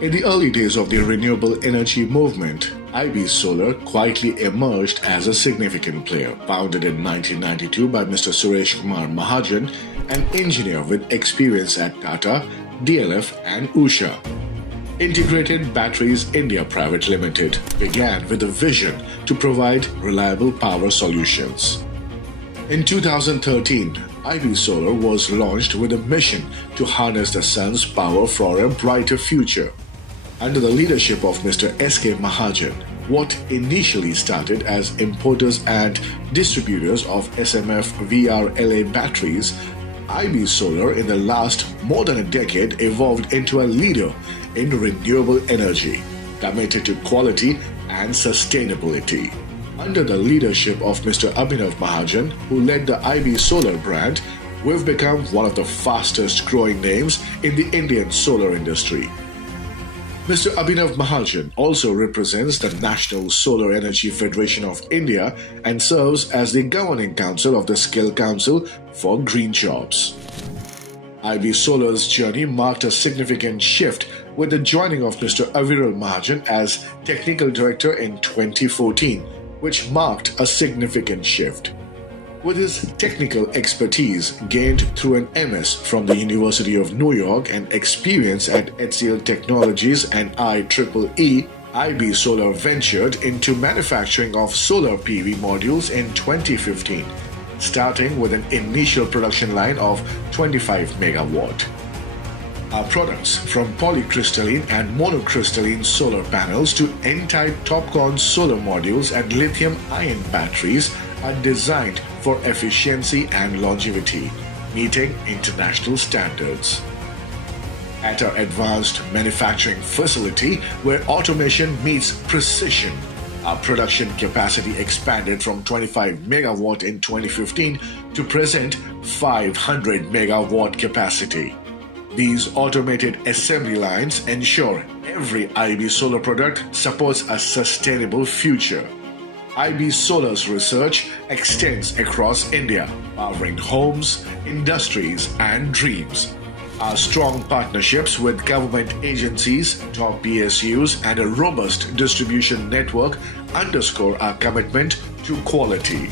In the early days of the renewable energy movement, IB Solar quietly emerged as a significant player. Founded in 1992 by Mr. Suresh Kumar Mahajan, an engineer with experience at Tata, DLF and Usha. Integrated Batteries India Private Limited began with a vision to provide reliable power solutions. In 2013, IB Solar was launched with a mission to harness the sun's power for a brighter future. Under the leadership of Mr. S.K. Mahajan, what initially started as importers and distributors of SMF VRLA batteries, IB Solar in the last more than a decade evolved into a leader in renewable energy, committed to quality and sustainability. Under the leadership of Mr. Abhinav Mahajan, who led the IB Solar brand, we've become one of the fastest growing names in the Indian solar industry. Mr. Abhinav Mahajan also represents the National Solar Energy Federation of India and serves as the governing council of the Skill Council for Green Jobs. IB Solar's journey marked a significant shift with the joining of Mr. Aviral Mahajan as Technical Director in 2014, which marked a significant shift. With his technical expertise gained through an MS from the University of New York and experience at HCL Technologies and IEEE, IB Solar ventured into manufacturing of solar PV modules in 2015, starting with an initial production line of 25 megawatt. Our products, from polycrystalline and monocrystalline solar panels to N-type TOPCon solar modules and lithium-ion batteries, are designed for efficiency and longevity, meeting international standards. At our advanced manufacturing facility, where automation meets precision, our production capacity expanded from 25 megawatt in 2015 to present 500 megawatt capacity. These automated assembly lines ensure every IB Solar product supports a sustainable future. IB Solar's research extends across India, powering homes, industries, and dreams. Our strong partnerships with government agencies, top PSUs, and a robust distribution network underscore our commitment to quality.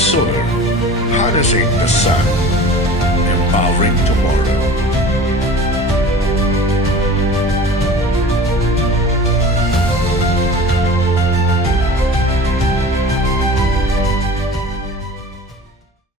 Solar, harnessing the sun, empowering tomorrow.